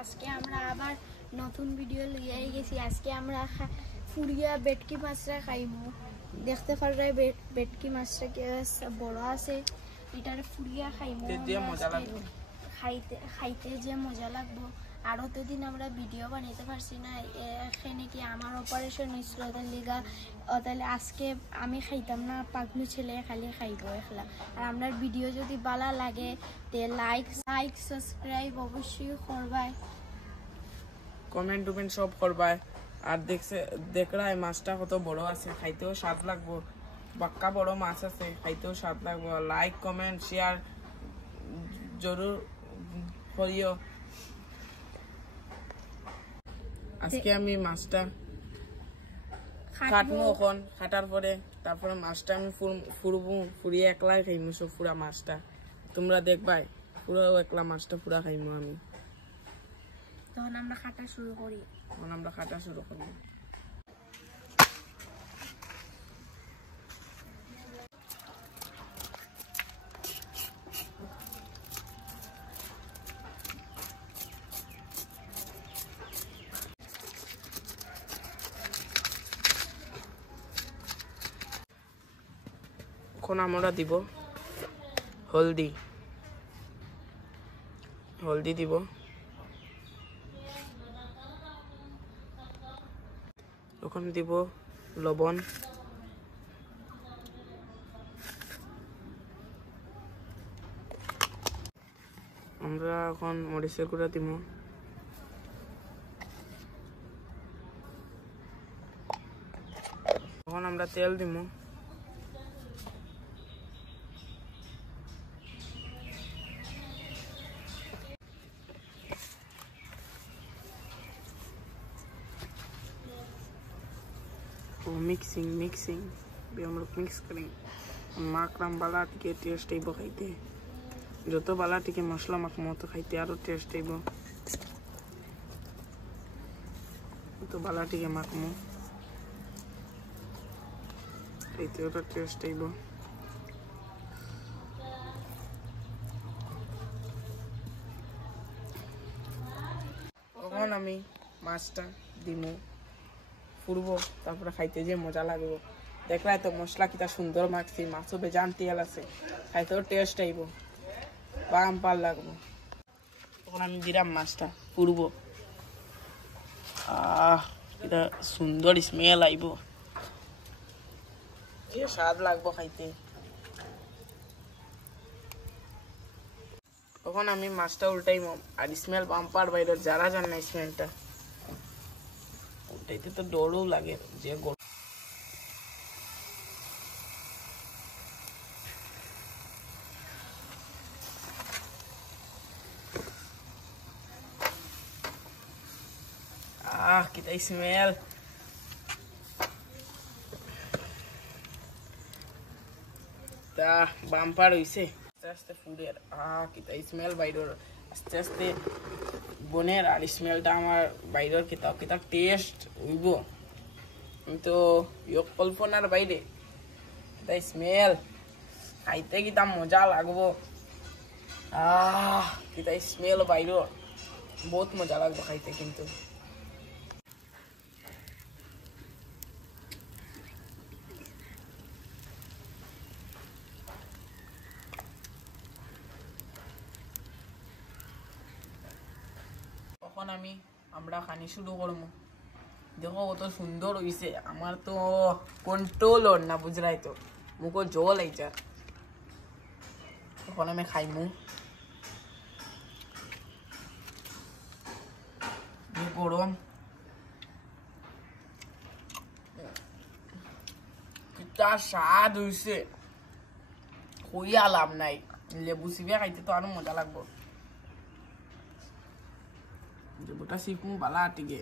আজকে আমরা আবার নতুন ভিডিও লিয়ে গেছি। আজকে আমরা ফুরিয়া বেটকি মাছটা খাইবো। দেখতে পাররাই বেটকি মাছটা বড় আছে, এটার ফুরিয়া খাইবো। খাইতে যে মজা লাগবো। আর অতদিন আমরা ভিডিও বানাইতে পারছি না, এখানে কি আমার অপারেশন হয়েছিল ওদের লিগা। তাহলে আজকে আমি খাইতাম না, পাগলু ছেলে খালি খাইব একলা। আর আপনার ভিডিও যদি ভালো লাগে তে লাইক সাবস্ক্রাইব অবশ্যই করবাই, কমেন্ট টুমেন্ট সব করবাই। আর দেখরাই মাছটা কত বড় আছে, খাইতেও স্বাদ লাগবো। বাক্কা বড় মাছ আছে, খাইতেও স্বাদ লাগবো। লাইক কমেন্ট শেয়ার জরুর করিও। আজকে আমি মাছটা কাটবো, এখন কাটার পরে তারপরে মাছটা আমি ফুরবো, ফুরিয়ে একলাই খাইমু সব পুরা মাছটা। তোমরা দেখবাই পুরো একলা মাছটা পুরা খাইমু আমি। তখন আমরা কাটা শুরু করি। এখন আমরা দিব হলদি দিব, এখন দিব লবণ, আমরা এখন মরিচের গুঁড়া দিব, এখন আমরা তেল দিব, मिक्सिंग भी हम लोग मिक्स करेंगे। माखराम बाला टिके टेस्ट आइब खाइते, जो तो बाला टिके मसला माखमो तो खाइते आरो टेस्ट आइब। तो बाला टिके माखमो खाइते आरो टेस्ट आइब। এখন আমি মাছটা দিমু, ফুরবো, তারপরে খাইতে যে মজা লাগবে। দেখলাই তো মশলা কিটা সুন্দর মাখছি, মাছও বেজান তেল আছে, খাইতেও টেস্ট আইব, বাম্পার লাগবো। তখন আমি দিলাম মাছটা, ফুরবো, এটা সুন্দর স্মেল আইব, যে স্বাদ লাগবো খাইতে। তখন আমি মাছটা উল্টাইব, আর স্মেল বাম্পার বাইরে, যারা জান না স্মেলটা উল্টাইতে তো ডরও লাগে যে কিটা স্মেল। তা বাম্পার হইছে, আস্তে আস্তে ফুডের কিটা স্মেল বাইরের, আস্তে আস্তে বনের। আর স্মেলটা আমার বাইরের কিতাব টেস্ট হইব, আমি তো কল্পনার বাইরে। তাই স্মেল খাইতে কিতা মজা লাগবো, কিতা স্মেল বাইরের, বহুত মজা লাগবে খাইতে। কিন্তু তখন আমরা খানি শুরু করবো। দেখো কত সুন্দর হইছে, আমার তো কন্ট্রোল না, বুঝলাই তো, মুখো জল আইছা। তখন আমি খাইমু, গরম কিটা স্বাদ হইছে, কইয়া লাভ নাই। লেবু চিবিয়া খাইতে তো আরো মজা লাগবো। লেবুটা চিপমু বালা টিকে,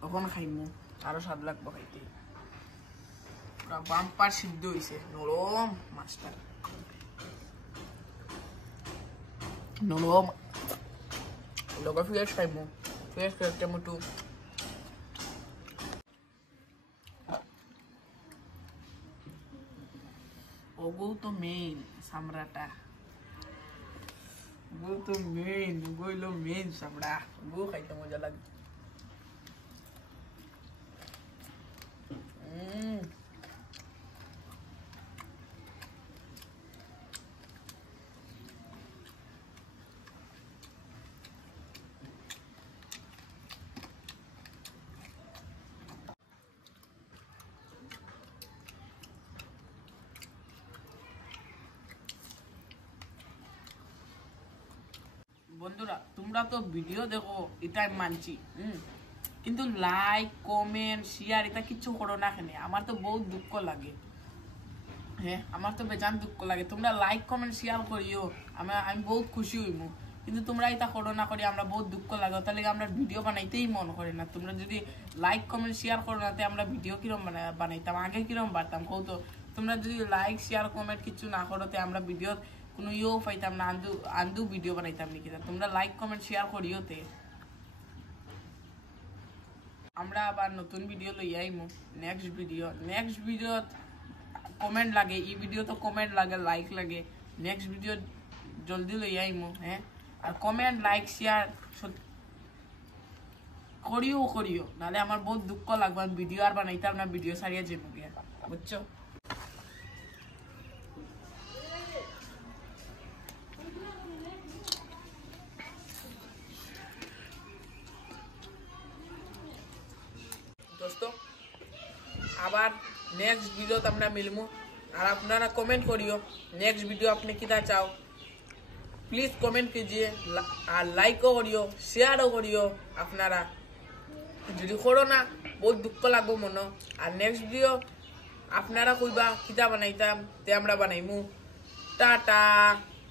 তখন খাইমু, আরো স্বাদ লাগবো খাইতে। পুরা বাম্পার সিদ্ধ হইছে, নরম মাছটা, নরম। লগে ফ্রেশ খাইমু, ফ্রেশ টমেটো। ওগো তো মেইন সামরাটা। वो तो मेन वो लो मेन सापड़ा वो खाइते मजा লাগে বন্ধুরা তোমরা তো ভিডিও দেখো এটাই মানছি কিন্তু লাইক কমেন্ট শেয়ার এটা কিছু করো না কেন আমার তো বহুত দুঃখ লাগে হ্যাঁ আমার তো বেজান দুঃখ লাগে তোমরা লাইক কমেন্ট শেয়ার করিও আমি বহুত খুশি হইমু কিন্তু তোমরা এটা করো না করি আমরা বহুত দুঃখ লাগে তাহলে আমরা ভিডিও বানাইতেই মন করে না তোমরা যদি লাইক কমেন্ট শেয়ার করো না আমরা ভিডিও কিরম বানাইতাম আগে কিরম বাড়তাম কও তো তোমরা যদি লাইক শেয়ার কমেন্ট কিছু না করোতে আমরা ভিডিও কোনো ইয়েও পাইতাম না আন্দু ভিডিও বানাইতাম নাকি তোমরা লাইক কমেন্ট শেয়ার করিওতে আমরা আবার নতুন ভিডিও লই আইমু নেক্সট ভিডিও কমেন্ট লাগে এই ভিডিও তো কমেন্ট লাগে লাইক লাগে নেক্সট ভিডিও জলদি লই আইমু হ্যাঁ আর কমেন্ট লাইক শেয়ার করিও নালে আমার বহুত দুঃখ লাগবে আমি ভিডিও আর বানাইতাম না ভিডিও সারিয়া যাবো গিয়া বুঝছো दोस्तों আবার নেক্সট ভিডিওতে আমরা মিলমু আর আপনারা কমেন্ট করিও नेक्स्ट वीडियो आपने कितना चाहो प्लीज कमेंट कीजिए और लाइको करियो शेयरो करियो আপনারা যদি করো না বহুত দুঃখ লাগবো মনো আর নেক্সট ভিডিও আপনারা কইবা কিতা বানাইতাম তে আমরা বানাইমু टाटा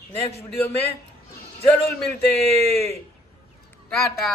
नेक्स्ट वीडियो में जरूर मिलते टाटा।